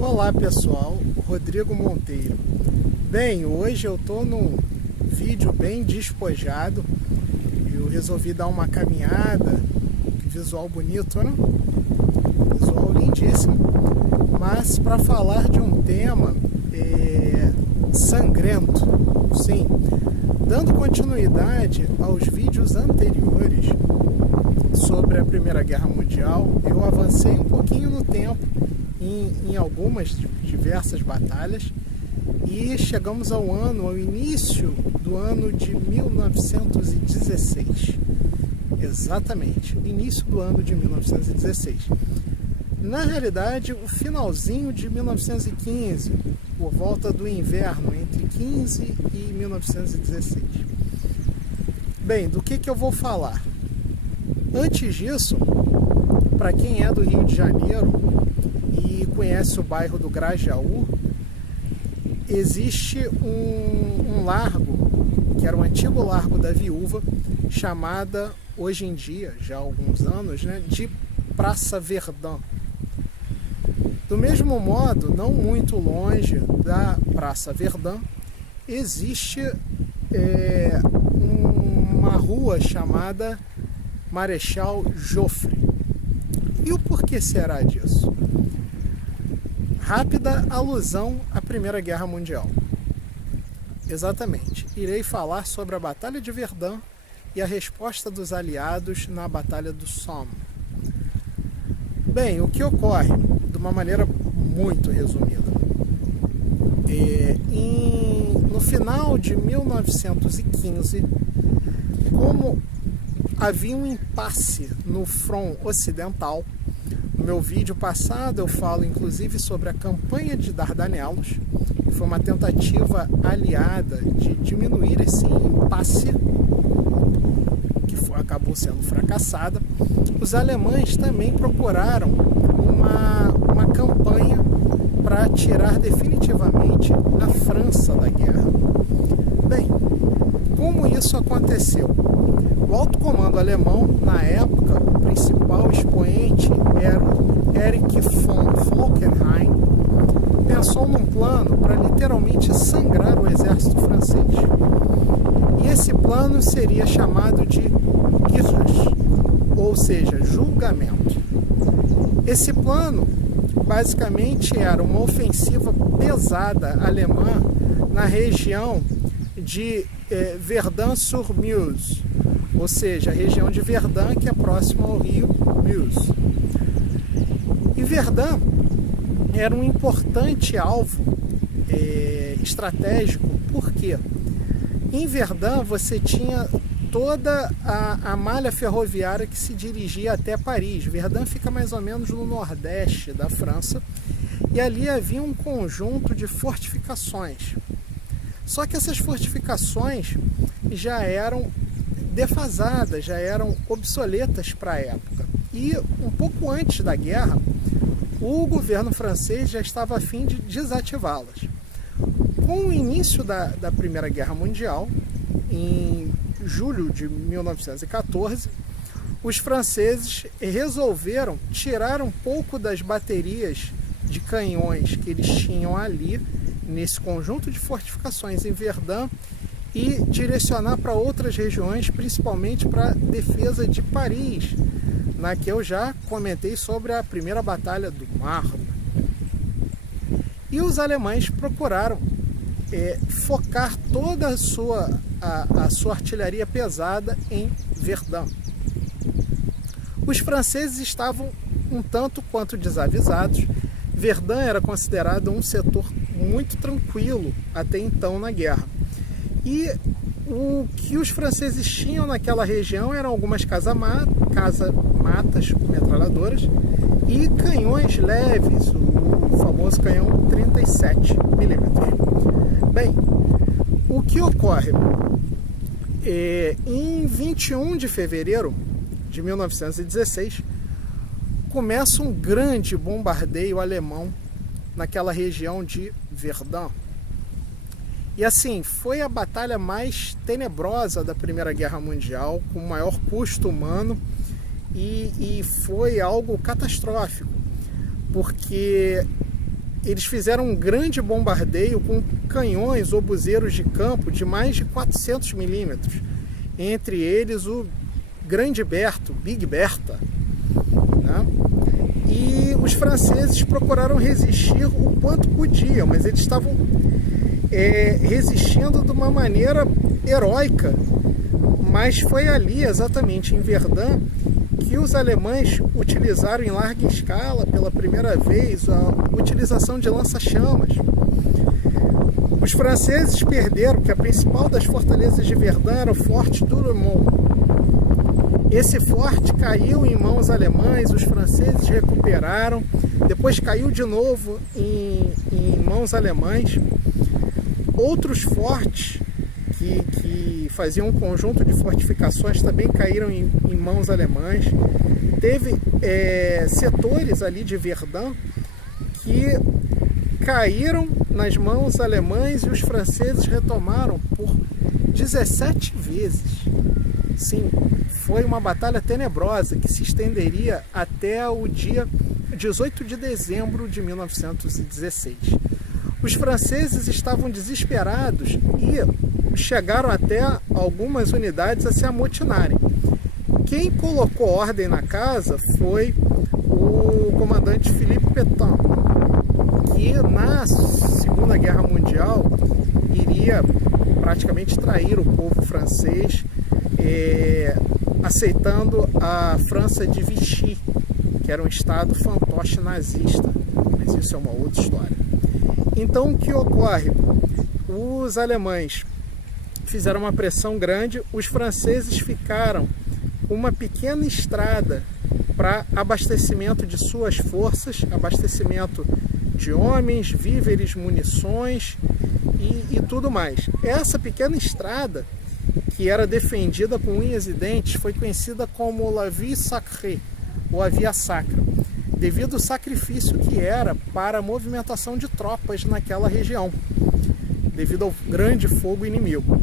Olá pessoal, Rodrigo Monteiro. Bem, hoje eu tô num vídeo bem despojado. Eu resolvi dar uma caminhada, visual bonito, né? Visual lindíssimo, mas para falar de um tema sangrento. Sim, dando continuidade aos vídeos anteriores sobre a Primeira Guerra Mundial, eu avancei um pouquinho no tempo em algumas diversas batalhas e chegamos ao início do ano de 1916. Exatamente, início do ano de 1916. Na realidade, o finalzinho de 1915, por volta do inverno, entre 15 e 1916. Bem, do que eu vou falar? Antes disso, para quem é do Rio de Janeiro e conhece o bairro do Grajaú, existe um largo, que era o antigo Largo da Viúva, chamada, hoje em dia, já há alguns anos, né, de Praça Verdun. Do mesmo modo, não muito longe da Praça Verdun, existe uma rua chamada Marechal Joffre. E o porquê será disso? Rápida alusão à Primeira Guerra Mundial. Exatamente. Irei falar sobre a Batalha de Verdun e a resposta dos aliados na Batalha do Somme. Bem, o que ocorre, de uma maneira muito resumida, no final de 1915, como havia um impasse no front ocidental. No meu vídeo passado eu falo inclusive sobre a campanha de Dardanelos, que foi uma tentativa aliada de diminuir esse impasse, que acabou sendo fracassada. Os alemães também procuraram uma campanha para tirar definitivamente a França da guerra. Bem, como isso aconteceu? O alto comando alemão, na época, o principal expoente era o Erich von Falkenhayn, pensou num plano para literalmente sangrar o exército francês. E esse plano seria chamado de Gericht, ou seja, julgamento. Esse plano, basicamente, era uma ofensiva pesada alemã na região de Verdun-sur-Meuse, ou seja, a região de Verdun, que é próxima ao rio Meuse. E Verdun era um importante alvo estratégico, porque em Verdun você tinha toda a malha ferroviária que se dirigia até Paris. Verdun fica mais ou menos no nordeste da França, e ali havia um conjunto de fortificações. Só que essas fortificações já eram defasadas, já eram obsoletas para a época. E um pouco antes da guerra, o governo francês já estava a fim de desativá-las. Com o início da Primeira Guerra Mundial, em julho de 1914, os franceses resolveram tirar um pouco das baterias de canhões que eles tinham ali, nesse conjunto de fortificações em Verdun, e direcionar para outras regiões, principalmente para a defesa de Paris, na que eu já comentei sobre a primeira batalha do Marne. E os alemães procuraram focar toda a sua artilharia pesada em Verdun. Os franceses estavam um tanto quanto desavisados. Verdun era considerado um setor muito tranquilo até então na guerra. E o que os franceses tinham naquela região eram algumas casamatas com metralhadoras e canhões leves, o famoso canhão 37 mm. Bem, o que ocorre? Em 21 de fevereiro de 1916, começa um grande bombardeio alemão naquela região de Verdun. E assim, foi a batalha mais tenebrosa da Primeira Guerra Mundial, com o maior custo humano, e foi algo catastrófico, porque eles fizeram um grande bombardeio com canhões obuseiros de campo de mais de 400 milímetros, entre eles o Grande Berto, Big Bertha, né? E os franceses procuraram resistir o quanto podiam, mas eles estavam resistindo de uma maneira heróica. Mas foi ali, exatamente em Verdun, que os alemães utilizaram em larga escala, pela primeira vez, a utilização de lança-chamas. Os franceses perderam, porque a principal das fortalezas de Verdun era o Forte Douaumont. Esse forte caiu em mãos alemãs, os franceses recuperaram, depois caiu de novo em mãos alemãs. Outros fortes que faziam um conjunto de fortificações também caíram em mãos alemãs. Teve setores ali de Verdun que caíram nas mãos alemãs e os franceses retomaram por 17 vezes. Sim, foi uma batalha tenebrosa que se estenderia até o dia 18 de dezembro de 1916. Os franceses estavam desesperados e chegaram até algumas unidades a se amotinarem. Quem colocou ordem na casa foi o comandante Philippe Pétain, que na Segunda Guerra Mundial iria praticamente trair o povo francês, aceitando a França de Vichy, que era um estado fantoche nazista, mas isso é uma outra história. Então o que ocorre? Os alemães fizeram uma pressão grande, os franceses ficaram uma pequena estrada para abastecimento de suas forças, abastecimento de homens, víveres, munições e tudo mais. Essa pequena estrada, que era defendida com unhas e dentes, foi conhecida como La Vie Sacrée, ou a Via Sacra, devido ao sacrifício que era para a movimentação de tropas naquela região, devido ao grande fogo inimigo.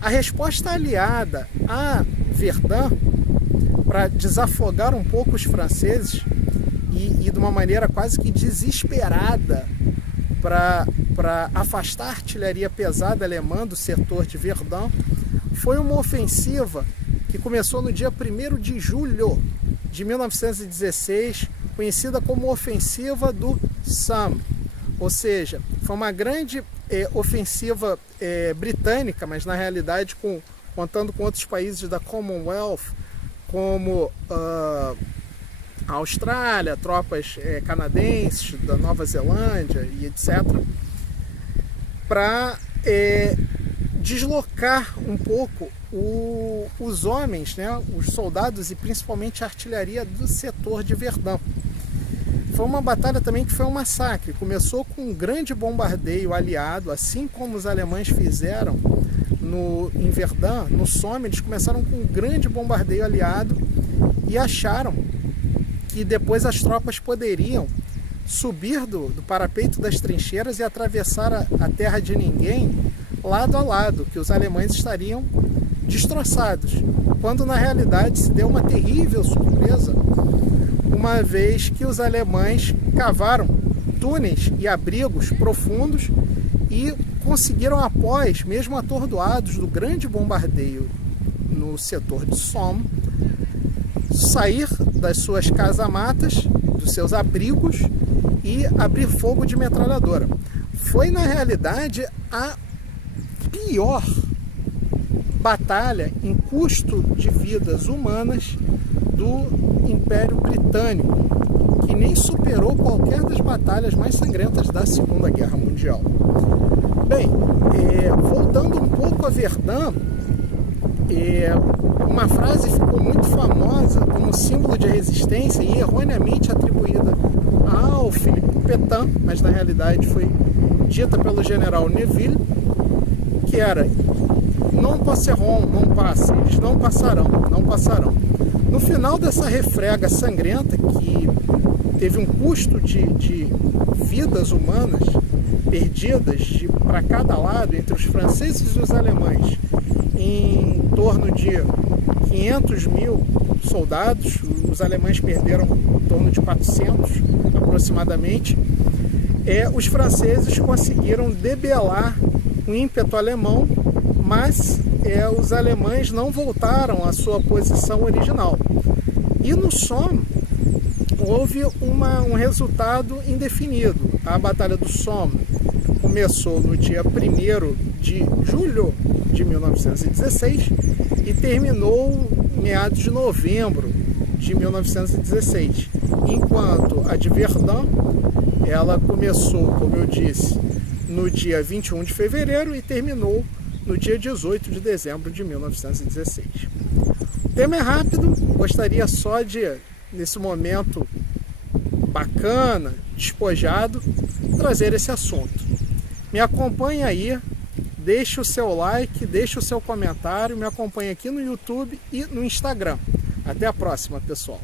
A resposta aliada a Verdun, para desafogar um pouco os franceses e de uma maneira quase que desesperada para afastar a artilharia pesada alemã do setor de Verdun, foi uma ofensiva que começou no dia 1º de julho de 1916, conhecida como Ofensiva do Somme. Ou seja, foi uma grande ofensiva britânica, mas na realidade contando com outros países da Commonwealth, como a Austrália, tropas canadenses, da Nova Zelândia e etc., para deslocar um pouco os homens, né, os soldados e principalmente a artilharia do setor de Verdun. Foi uma batalha também que foi um massacre. Começou com um grande bombardeio aliado, assim como os alemães fizeram em Verdun, no Somme. Eles começaram com um grande bombardeio aliado e acharam que depois as tropas poderiam subir do parapeito das trincheiras e atravessar a terra de ninguém lado a lado, que os alemães estariam destroçados, quando na realidade se deu uma terrível surpresa, uma vez que os alemães cavaram túneis e abrigos profundos e conseguiram, após, mesmo atordoados do grande bombardeio no setor de Somme, sair das suas casamatas, dos seus abrigos e abrir fogo de metralhadora. Foi, na realidade, a pior batalha em custo de vidas humanas do Império Britânico, que nem superou qualquer das batalhas mais sangrentas da Segunda Guerra Mundial. Bem, voltando um pouco a Verdun, uma frase ficou muito famosa como símbolo de resistência e erroneamente atribuída ao Philippe Pétain, mas na realidade foi dita pelo general Neville, que era: não passeront, não passem, eles não passarão, não passarão. No final dessa refrega sangrenta, que teve um custo de vidas humanas perdidas para cada lado, entre os franceses e os alemães, em torno de 500 mil soldados, os alemães perderam em torno de 400 aproximadamente. os franceses conseguiram debelar o ímpeto alemão, mas os alemães não voltaram à sua posição original. E no Somme houve um resultado indefinido. A Batalha do Somme começou no dia 1º de julho de 1916 e terminou meados de novembro de 1916, enquanto a de Verdun, ela começou, como eu disse, no dia 21 de fevereiro e terminou no dia 18 de dezembro de 1916. O tema é rápido, gostaria só de, nesse momento bacana, despojado, trazer esse assunto. Me acompanhe aí, deixe o seu like, deixe o seu comentário, me acompanhe aqui no YouTube e no Instagram. Até a próxima, pessoal.